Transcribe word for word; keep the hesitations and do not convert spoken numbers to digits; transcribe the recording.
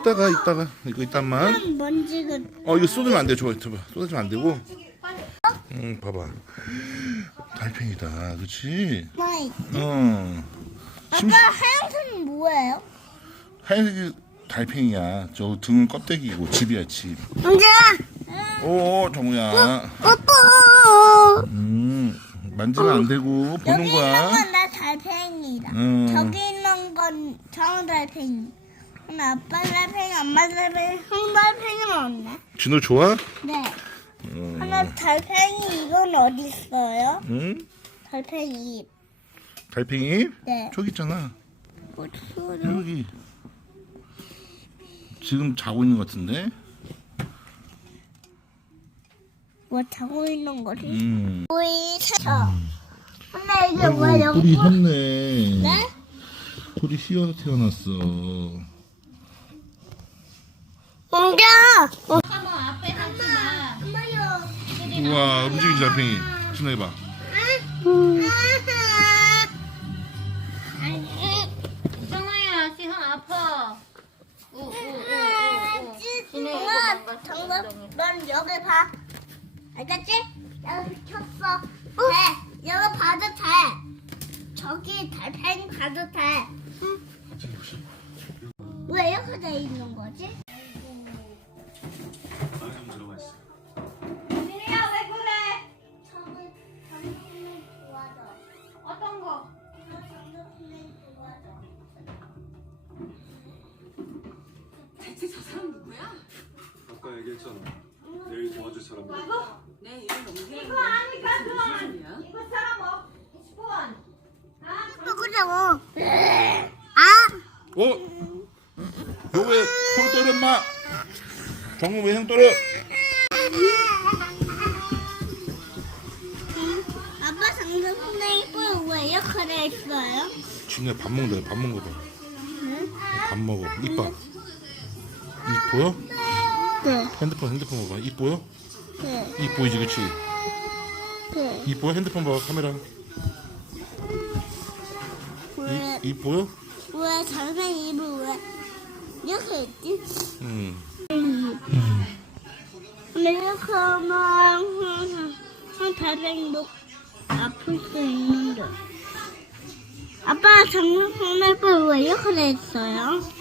이따가 이따가 이거 이따만. 먼지가. 어 이거 쏟으면 안 돼. 저거 저거 쏟으면 안 되고. 응 봐봐. 달팽이다, 그렇지? 와이. 어. 심... 아까 하얀색은 뭐예요? 하얀색이 달팽이야. 저 등은 껍데기고 집이야 집. 언제야? 오 정우야. 뽀뽀. 음 만지면 안 되고 보는 여기 거야. 있는 건 나 달팽이다. 음. 저기 있는 건 정우 달팽이. 근데 아빠 달팽이, 엄마 달팽이, 형 달팽이는 없네. 진호 좋아? 네. 음. 하나 달팽이 이건 어디 있어요? 응? 달팽이 입. 달팽이? 네. 저기 있잖아. 어디서? 여기. 지금 자고 있는 것 같은데? 뭐 자고 있는 거지? 음. 우리 사서. 근데 이게 아이고, 왜 여기? 뿔이 휘었네. 네? 뿔이 휘어서 태어났어. 공자. 어. 한번 앞에 하지 마. 엄마요. 우와, 움직이지 달팽이. 진호 해봐. 정아야, 시험 아파. 우, 우, 우, 우, 우. 엄마, 정답. 넌 여기 봐. 알겠지? 여기 비켰어. 돼. 여기 봐도 돼. 저기 달팽이 봐도 돼. 왜 이렇게 돼 있는 거지? 민희야, 왜 그래? 저기 장수님 도와줘. 어떤 거? 장수님 도와줘. 대체 저 사람 누구야? 아까 얘기했잖아. 내일 도와줄 사람. 내 이름 넘기는 이거 아니까 무슨 그만. 소리야? 이거 사람 뭐? 십 원. 또 그러고. 아! 어? 너 왜 손 떨어 인마? 정우 왜 형 떨어? 아빠 장수님 뿔왜 이렇게 돼 있어요? 진호야 밥 먹는다. 밥 먹는 거 봐. 밥 먹어. 입 봐. 입 보여? 네. 핸드폰 핸드폰 봐봐. 입 보여? 네. 입 보이지, 그치? 네. 입 보여? 핸드폰 봐, 카메라. 왜, 입, 입 보여? 왜 장수님 입을 왜 이렇게 있지? 응. 근데 이렇게 하면 한, 한 달팽이도 아플 수 있는데. 아빠 장수님 뿔왜 이렇게 돼 있어요?